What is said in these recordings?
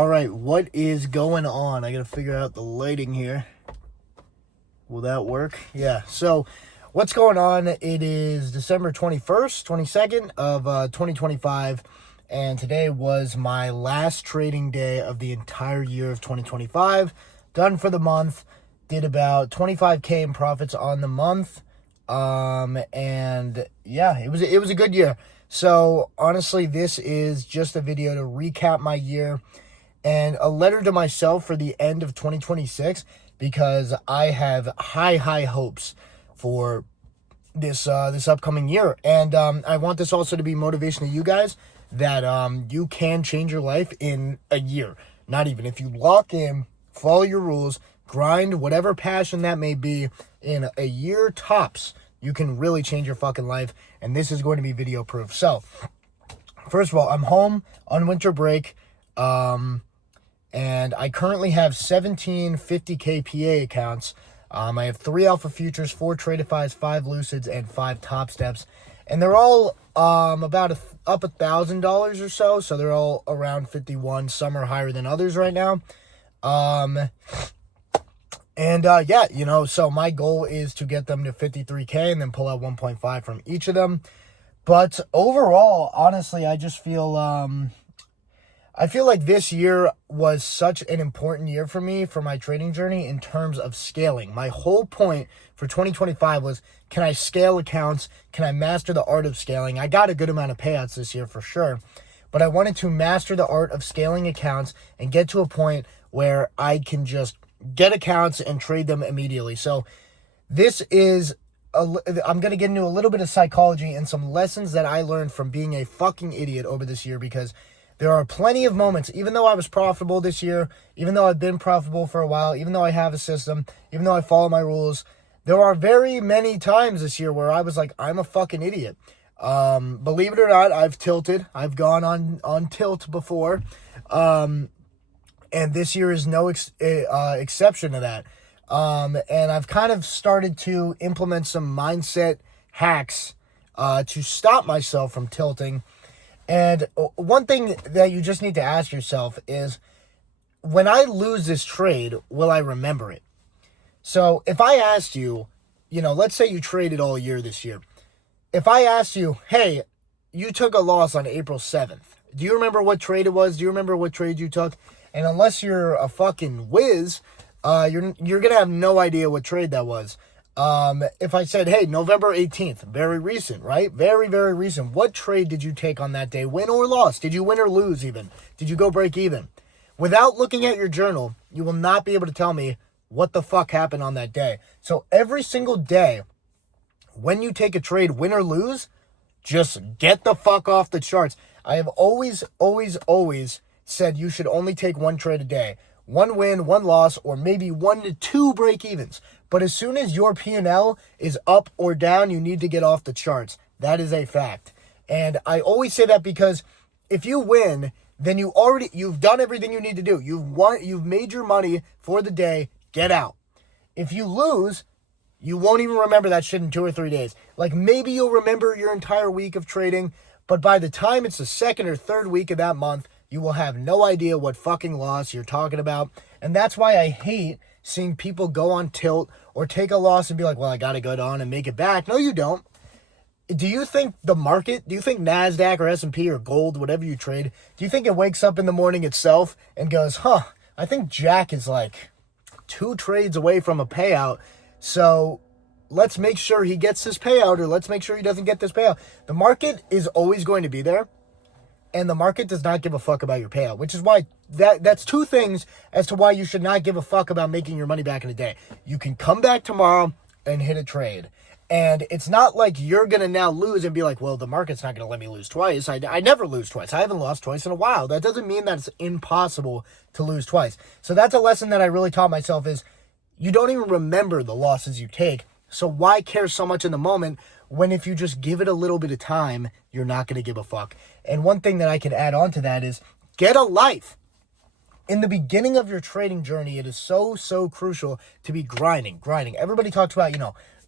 All right, what is going on? I got to figure out the lighting here. Will that work? Yeah. So, what's going on? It is December 21st, 22nd of 2025, and today was my last trading day of the entire year of 2025. Done for the month. Did about 25K in profits on the month. And yeah, it was a good year. So, honestly, this is just a video to recap my year and a letter to myself for the end of 2026, because I have high hopes for this upcoming year. And I want this also to be motivation to you guys that you can change your life in a year. Not even. If you lock in, follow your rules, grind whatever passion that may be, in a year tops, you can really change your fucking life. And this is going to be video proof. So, first of all, I'm home on winter break. And I currently have 17 50K PA accounts. I have 3 Alpha Futures, 4 Tradeifys, 5 Lucids, and 5 Top Steps. And they're all about up $1,000 or so. So they're all around 51. Some are higher than others right now. Yeah, so my goal is to get them to 53K and then pull out 1.5 from each of them. But overall, honestly, I just feel I feel like this year was such an important year for me, for my trading journey, in terms of scaling. My whole point for 2025 was, can I scale accounts? Can I master the art of scaling? I got a good amount of payouts this year for sure, but I wanted to master the art of scaling accounts and get to a point where I can just get accounts and trade them immediately. So this is I'm going to get into a little bit of psychology and some lessons that I learned from being a fucking idiot over this year, because there are plenty of moments, even though I was profitable this year, even though I've been profitable for a while, even though I have a system, even though I follow my rules, there are very many times this year where I was like, I'm a fucking idiot. Believe it or not, I've tilted. I've gone on tilt before. And this year is no exception to that. And I've kind of started to implement some mindset hacks to stop myself from tilting. And one thing that you just need to ask yourself is, when I lose this trade, will I remember it? So if I asked you, let's say you traded all year this year. If I asked you, hey, you took a loss on April 7th. Do you remember what trade it was? Do you remember what trade you took? And unless you're a fucking whiz, you're going to have no idea what trade that was. If I said, hey, November 18th, very recent, right? Very, very recent. What trade did you take on that day? Win or loss? Did you win or lose even? Did you go break even? Without looking at your journal, you will not be able to tell me what the fuck happened on that day. So every single day, when you take a trade, win or lose, just get the fuck off the charts. I have always said you should only take one trade a day. 1 win, 1 loss, or maybe 1 to 2 break-evens. But as soon as your P&L is up or down, you need to get off the charts. That is a fact. And I always say that because if you win, then you've done everything you need to do. You've won, you've made your money for the day, get out. If you lose, you won't even remember that shit in 2 or 3 days. Like, maybe you'll remember your entire week of trading, but by the time it's the 2nd or 3rd week of that month, you will have no idea what fucking loss you're talking about. And that's why I hate seeing people go on tilt or take a loss and be like, well, I got to go on and make it back. No, you don't. Do you think the market, do you think NASDAQ or S&P or gold, whatever you trade, do you think it wakes up in the morning itself and goes, I think Jack is like 2 trades away from a payout, so let's make sure he gets this payout, or let's make sure he doesn't get this payout. The market is always going to be there. And the market does not give a fuck about your payout, which is why that's 2 things as to why you should not give a fuck about making your money back in a day. You can come back tomorrow and hit a trade. And it's not like you're going to now lose and be like, well, the market's not going to let me lose twice. I never lose twice. I haven't lost twice in a while. That doesn't mean that it's impossible to lose twice. So that's a lesson that I really taught myself, is you don't even remember the losses you take. So why care so much in the moment, when if you just give it a little bit of time, you're not going to give a fuck. And one thing that I can add on to that is, get a life. In the beginning of your trading journey, it is so crucial to be grinding. Everybody talks about,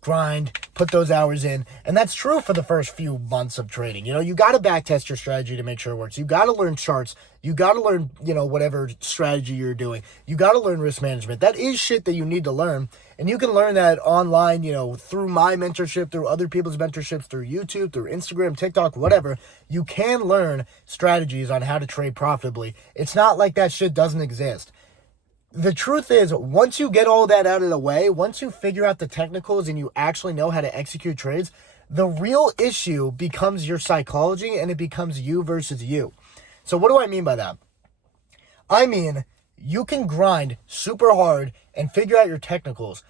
grind, put those hours in. And that's true for the first few months of trading. You know, you got to backtest your strategy to make sure it works. You got to learn charts. You got to learn, you know, whatever strategy you're doing. You got to learn risk management. That is shit that you need to learn. And you can learn that online, you know, through my mentorship, through other people's mentorships, through YouTube, through Instagram, TikTok, whatever. You can learn strategies on how to trade profitably. It's not like that shit doesn't exist. The truth is, once you get all that out of the way, once you figure out the technicals and you actually know how to execute trades, the real issue becomes your psychology and it becomes you versus you. So what do I mean by that? I mean, you can grind super hard and figure out your technicals,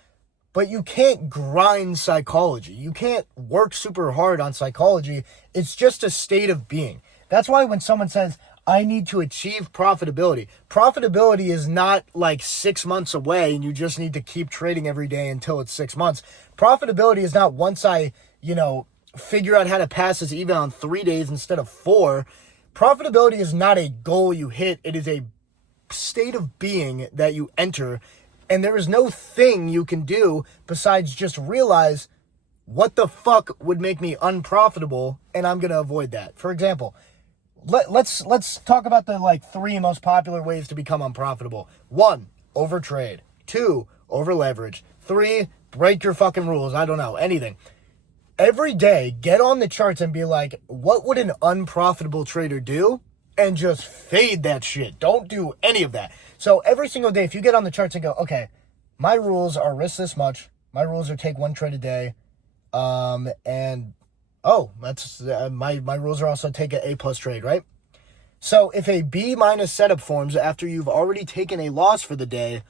but you can't grind psychology. You can't work super hard on psychology. It's just a state of being. That's why when someone says, I need to achieve profitability. Profitability is not like 6 months away and you just need to keep trading every day until it's 6 months. Profitability is not once I, you know, figure out how to pass this eval in 3 days instead of 4. Profitability is not a goal you hit. It is a state of being that you enter. And there is no thing you can do besides just realize what the fuck would make me unprofitable, and I'm going to avoid that. For example, let's talk about the like 3 most popular ways to become unprofitable. 1, overtrade. 2, overleverage. 3, break your fucking rules. I don't know, anything. Every day, get on the charts and be like, what would an unprofitable trader do? And just fade that shit. Don't do any of that. So every single day, if you get on the charts and go, okay, my rules are risk this much. My rules are take 1 trade a day. That's my rules are also take an A+ trade, right? So if a B- setup forms after you've already taken a loss for the day,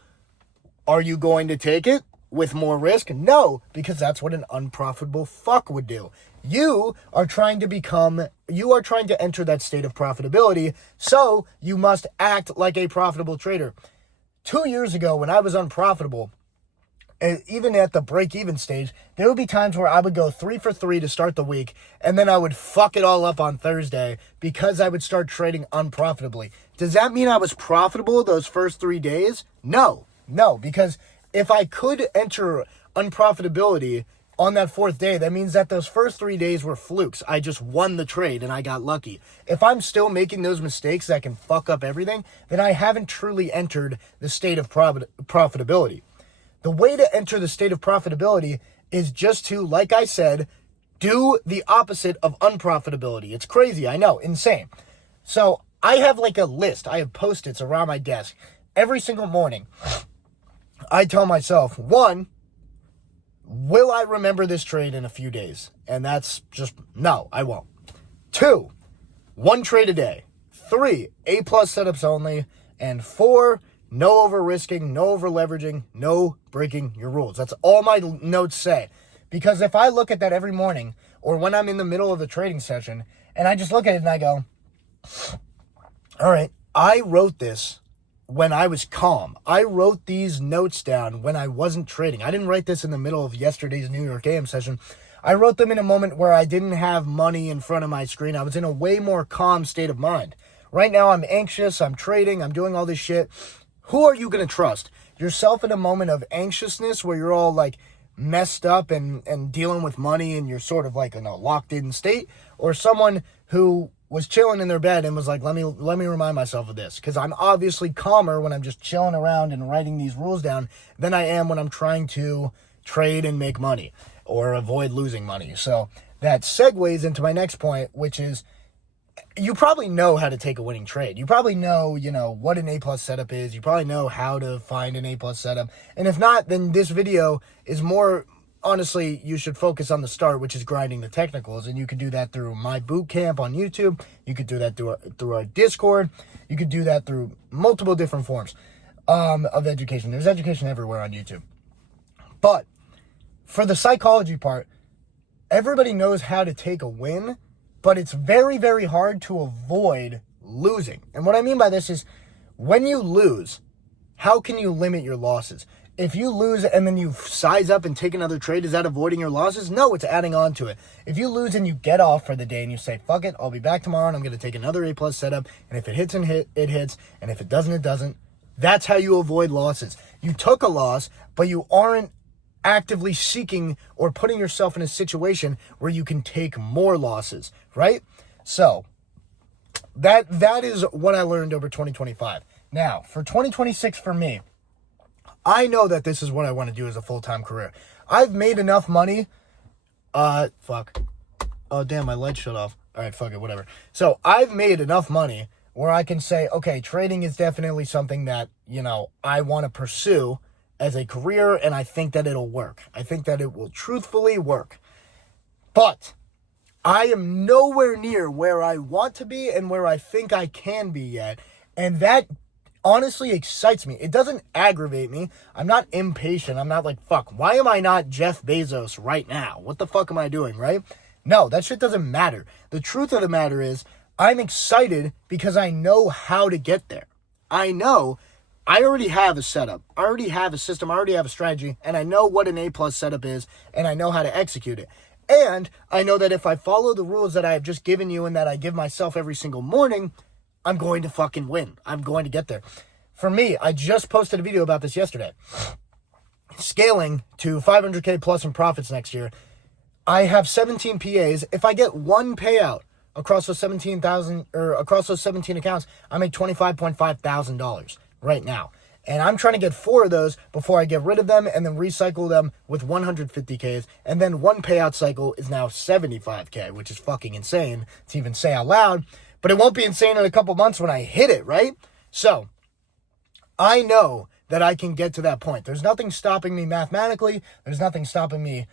are you going to take it with more risk? No, because that's what an unprofitable fuck would do. You are trying to enter that state of profitability, so you must act like a profitable trader. 2 years ago, when I was unprofitable, even at the break-even stage, there would be times where I would go 3 for 3 to start the week, and then I would fuck it all up on Thursday because I would start trading unprofitably. Does that mean I was profitable those first 3 days? No, because if I could enter unprofitability on that 4th day, that means that those first 3 days were flukes. I just won the trade and I got lucky. If I'm still making those mistakes that can fuck up everything, then I haven't truly entered the state of profitability. The way to enter the state of profitability is just to, like I said, do the opposite of unprofitability. It's crazy, I know, insane. So I have like a list. I have Post-its around my desk. Every single morning, I tell myself, 1, will I remember this trade in a few days? And that's just, no, I won't. 2, 1 trade a day. 3, A+ setups only. And 4, no over risking, no over leveraging, no breaking your rules. That's all my notes say. Because if I look at that every morning or when I'm in the middle of the trading session and I just look at it and I go, all right, I wrote this when I was calm. I wrote these notes down when I wasn't trading. I didn't write this in the middle of yesterday's New York AM session. I wrote them in a moment where I didn't have money in front of my screen. I was in a way more calm state of mind. Right now I'm anxious, I'm trading, I'm doing all this shit. Who are you going to trust? Yourself in a moment of anxiousness where you're all like messed up and dealing with money and you're sort of like in a locked in state, or someone who was chilling in their bed and was like, let me remind myself of this, because I'm obviously calmer when I'm just chilling around and writing these rules down than I am when I'm trying to trade and make money or avoid losing money. So that segues into my next point, which is, you probably know how to take a winning trade. You probably know, what an A+ setup is. You probably know how to find an A+ setup. And if not, then this video is more, honestly, you should focus on the start, which is grinding the technicals. And you could do that through my boot camp on YouTube. You could do that through our Discord. You could do that through multiple different forms of education. There's education everywhere on YouTube. But for the psychology part, everybody knows how to take a win, but it's very, very hard to avoid losing. And what I mean by this is, when you lose, how can you limit your losses? If you lose and then you size up and take another trade, is that avoiding your losses? No, it's adding on to it. If you lose and you get off for the day and you say, fuck it, I'll be back tomorrow and I'm going to take another A+ setup. And if it hits it hits. And if it doesn't, it doesn't. That's how you avoid losses. You took a loss, but you aren't actively seeking or putting yourself in a situation where you can take more losses, right? So that is what I learned over 2025. Now, for 2026 for me, I know that this is what I want to do as a full-time career. I've made enough money. Fuck. Oh, damn, my light shut off. All right, fuck it, whatever. So I've made enough money where I can say, okay, trading is definitely something that, I want to pursue as a career, and I think that it'll work. I think that it will truthfully work. But I am nowhere near where I want to be and where I think I can be yet. And that honestly excites me. It doesn't aggravate me. I'm not impatient. I'm not like, fuck, why am I not Jeff Bezos right now? What the fuck am I doing, right? No, that shit doesn't matter. The truth of the matter is, I'm excited because I know how to get there. I know I already have a setup. I already have a system. I already have a strategy. And I know what an A+ setup is. And I know how to execute it. And I know that if I follow the rules that I have just given you and that I give myself every single morning, I'm going to fucking win. I'm going to get there. For me, I just posted a video about this yesterday. Scaling to 500K plus in profits next year. I have 17 PAs. If I get one payout across those 17,000 or across those 17 accounts, I make $25.5 thousand right now. And I'm trying to get 4 of those before I get rid of them and then recycle them with 150Ks. And then one payout cycle is now 75K, which is fucking insane to even say out loud. But it won't be insane in a couple months when I hit it, right? So I know that I can get to that point. There's nothing stopping me mathematically. There's nothing stopping me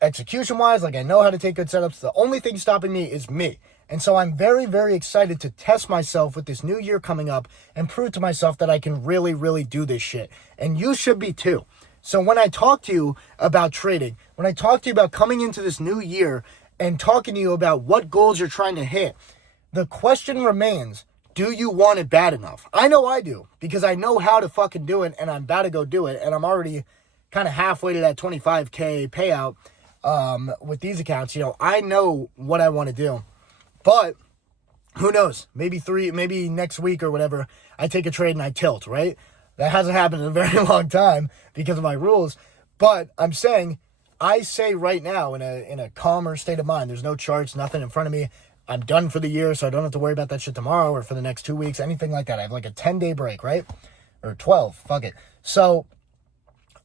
execution-wise. Like, I know how to take good setups. The only thing stopping me is me. And so I'm very, very excited to test myself with this new year coming up and prove to myself that I can really, really do this shit. And you should be too. So when I talk to you about trading, when I talk to you about coming into this new year and talking to you about what goals you're trying to hit, the question remains, do you want it bad enough? I know I do, because I know how to fucking do it, and I'm about to go do it, and I'm already kind of halfway to that 25K payout with these accounts. I know what I want to do. But who knows? Maybe next week or whatever, I take a trade and I tilt, right? That hasn't happened in a very long time because of my rules. But I'm saying, I say right now in a calmer state of mind, there's no charts, nothing in front of me. I'm done for the year, so I don't have to worry about that shit tomorrow or for the next 2 weeks, anything like that. I have like a 10-day break, right? Or 12, fuck it. So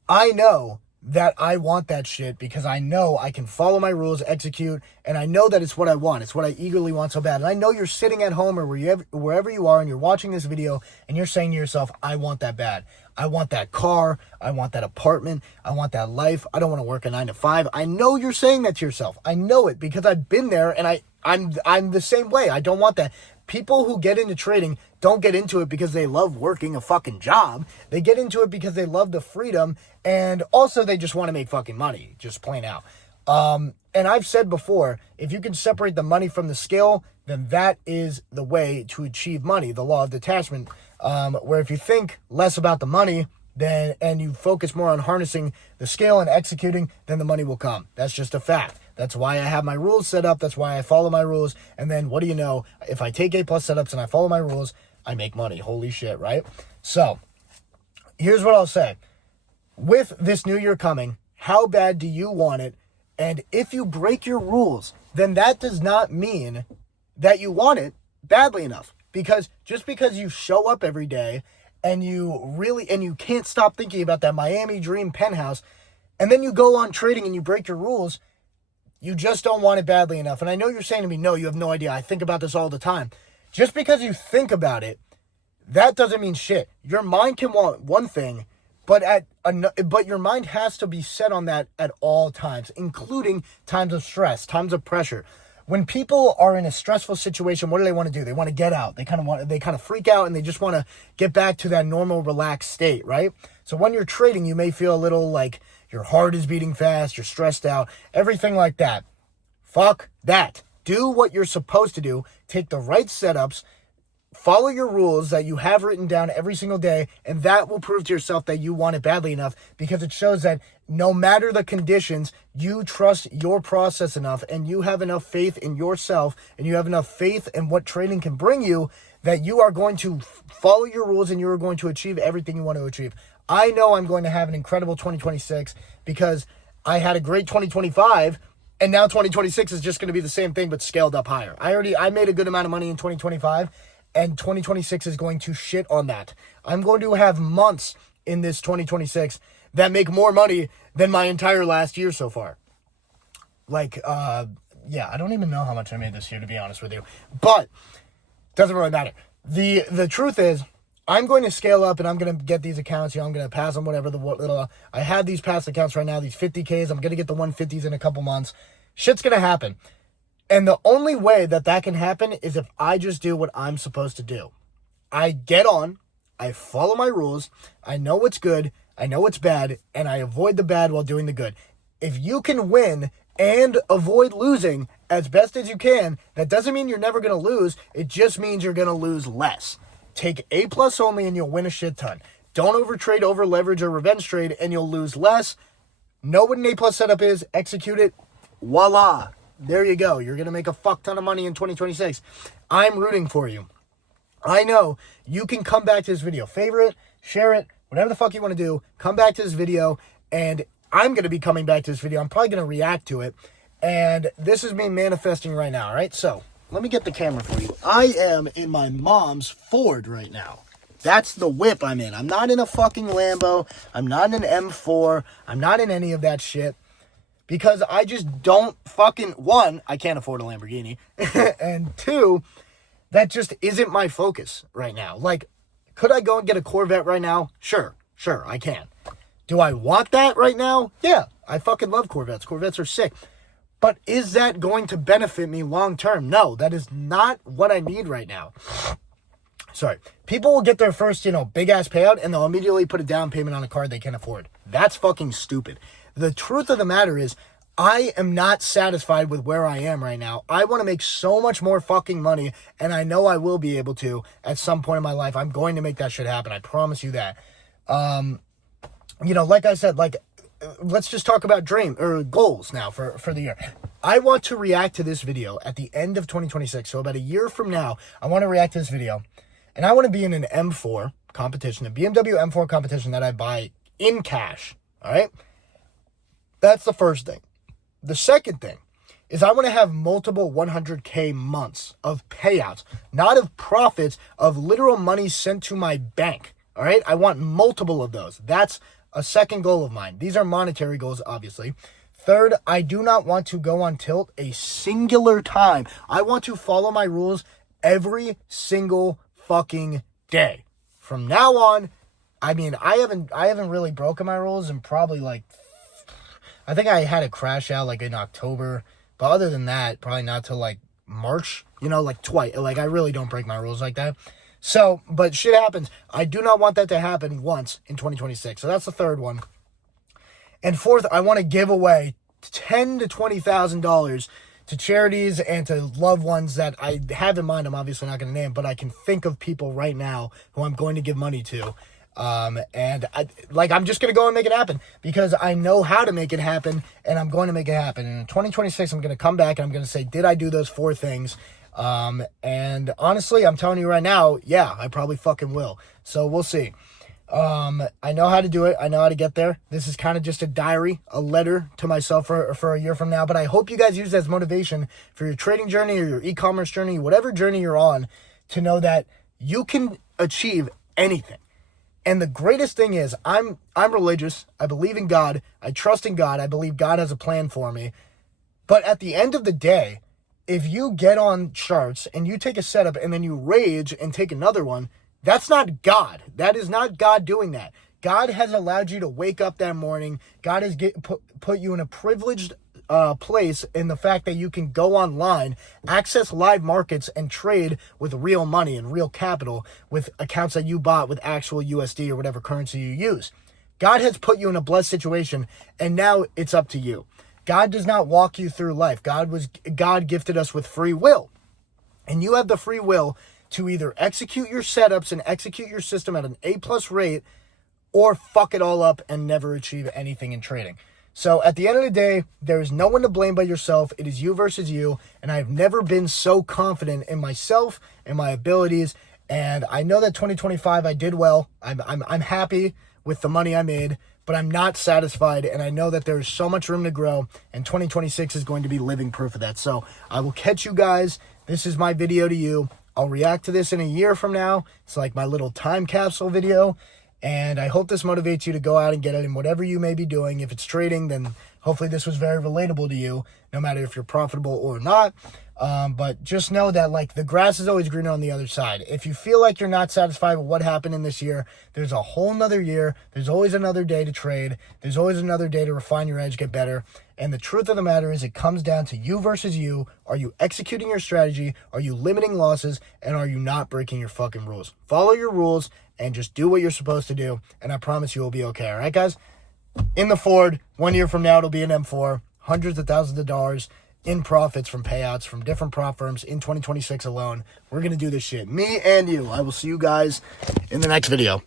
I know that I want that shit because I know I can follow my rules, execute, and I know that it's what I want. It's what I eagerly want so bad. And I know you're sitting at home or wherever you are and you're watching this video and you're saying to yourself, I want that bad. I want that car. I want that apartment. I want that life. I don't want to work a 9 to 5. I know you're saying that to yourself. I know it because I've been there and I'm the same way. I don't want that. People who get into trading don't get into it because they love working a fucking job. They get into it because they love the freedom, and also they just want to make fucking money, just plain out. And I've said before, if you can separate the money from the skill, then that is the way to achieve money, the law of detachment, where if you think less about the money, and you focus more on harnessing the skill and executing, then the money will come. That's just a fact. That's why I have my rules set up. That's why I follow my rules. And then what do you know? If I take A+ setups and I follow my rules, I make money. Holy shit, right? So here's what I'll say. With this new year coming, how bad do you want it? And if you break your rules, then that does not mean that you want it badly enough. Because just because you show up every day and you can't stop thinking about that Miami dream penthouse, and then you go on trading and you break your rules, you just don't want it badly enough. And I know you're saying to me, no, you have no idea. I think about this all the time. Just because you think about it, that doesn't mean shit. Your mind can want one thing, but your mind has to be set on that at all times, including times of stress, times of pressure. When people are in a stressful situation, what do they want to do? They want to get out. They kind of freak out and they just want to get back to that normal, relaxed state, right? So when you're trading, you may feel a little like your heart is beating fast, you're stressed out, everything like that. Fuck that. Do what you're supposed to do. Take the right setups. Follow your rules that you have written down every single day, and that will prove to yourself that you want it badly enough, because it shows that no matter the conditions, you trust your process enough, and you have enough faith in yourself, and you have enough faith in what trading can bring you, that you are going to follow your rules and you are going to achieve everything you want to achieve. I know I'm going to have an incredible 2026 because I had a great 2025, and now 2026 is just going to be the same thing but scaled up higher. I made a good amount of money in 2025, and 2026 is going to shit on that. I'm going to have months in this 2026 that make more money than my entire last year so far. Like, yeah, I don't even know how much I made this year, to be honest with you. But doesn't really matter. The truth is, I'm going to scale up and I'm going to get these accounts. I'm going to pass on whatever I have these past accounts right now, these 50Ks. I'm going to get the 150s in a couple months. Shit's going to happen. And the only way that can happen is if I just do what I'm supposed to do. I get on, I follow my rules, I know what's good, I know what's bad, and I avoid the bad while doing the good. If you can win and avoid losing as best as you can, that doesn't mean you're never going to lose. It just means you're going to lose less. Take A+ only and you'll win a shit ton. Don't overtrade, over leverage, or revenge trade and you'll lose less. Know what an A+ setup is, execute it, voila. There you go. You're going to make a fuck ton of money in 2026. I'm rooting for you. I know you can come back to this video, favorite, share it, whatever the fuck you want to do. Come back to this video, and I'm going to be coming back to this video. I'm probably going to react to it, and this is me manifesting right now, all right? So let me get the camera for you. I am in my mom's Ford right now. That's the whip I'm in. I'm not in a fucking Lambo. I'm not in an M4. I'm not in any of that shit. Because I just don't fucking, one, I can't afford a Lamborghini. And two, that just isn't my focus right now. Like, could I go and get a Corvette right now? Sure, I can. Do I want that right now? Yeah, I fucking love Corvettes. Corvettes are sick. But is that going to benefit me long term? No, that is not what I need right now. Sorry. People will get their first, big ass payout and they'll immediately put a down payment on a car they can't afford. That's fucking stupid. The truth of the matter is, I am not satisfied with where I am right now. I want to make so much more fucking money, and I know I will be able to at some point in my life. I'm going to make that shit happen. I promise you that. Like I said, let's just talk about goals now for the year. I want to react to this video at the end of 2026. So about a year from now, I want to react to this video, and I want to be in an M4 competition, a BMW M4 competition that I buy in cash. All right. That's the first thing. The second thing is I want to have multiple 100K months of payouts, not of profits, of literal money sent to my bank. All right. I want multiple of those. That's a second goal of mine. These are monetary goals, obviously. Third, I do not want to go on tilt a singular time. I want to follow my rules every single fucking day. From now on, I haven't really broken my rules in probably I think I had a crash out in October, but other than that, probably not till March, twice. I really don't break my rules like that. So, but shit happens. I do not want that to happen once in 2026. So that's the third one. And fourth, I want to give away $10,000 to $20,000 to charities and to loved ones that I have in mind. I'm obviously not going to name, but I can think of people right now who I'm going to give money to. And I'm just going to go and make it happen because I know how to make it happen and I'm going to make it happen. And in 2026, I'm going to come back and I'm going to say, did I do those 4 things? And honestly, I'm telling you right now, yeah, I probably fucking will. So we'll see. I know how to do it. I know how to get there. This is kind of just a diary, a letter to myself for a year from now, but I hope you guys use it as motivation for your trading journey or your e-commerce journey, whatever journey you're on, to know that you can achieve anything. And the greatest thing is I'm religious. I believe in God. I trust in God. I believe God has a plan for me. But at the end of the day, if you get on charts and you take a setup and then you rage and take another one, that's not God. That is not God doing that. God has allowed you to wake up that morning. God has put you in a privileged place in the fact that you can go online, access live markets, and trade with real money and real capital with accounts that you bought with actual USD or whatever currency you use. God has put you in a blessed situation, and now it's up to you. God does not walk you through life. God gifted us with free will, and you have the free will to either execute your setups and execute your system at an A+ rate or fuck it all up and never achieve anything in trading. So at the end of the day, there is no one to blame but yourself. It is you versus you. And I've never been so confident in myself and my abilities. And I know that 2025, I did well. I'm happy with the money I made, but I'm not satisfied, and I know that there is so much room to grow, and 2026 is going to be living proof of that. So I will catch you guys. This is my video to you. I'll react to this in a year from now. It's like my little time capsule video, and I hope this motivates you to go out and get it in whatever you may be doing. If it's trading, then hopefully this was very relatable to you, no matter if you're profitable or not. But just know that, like, the grass is always greener on the other side. If you feel like you're not satisfied with what happened in this year, there's a whole nother year. There's always another day to trade. There's always another day to refine your edge, get better. And the truth of the matter is, it comes down to you versus you. Are you executing your strategy? Are you limiting losses? And are you not breaking your fucking rules? Follow your rules and just do what you're supposed to do. And I promise you will be okay. All right, guys? In the Ford, 1 year from now, it'll be an M4. Hundreds of thousands of dollars in profits from payouts from different prop firms in 2026 alone. We're going to do this shit. Me and you. I will see you guys in the next video.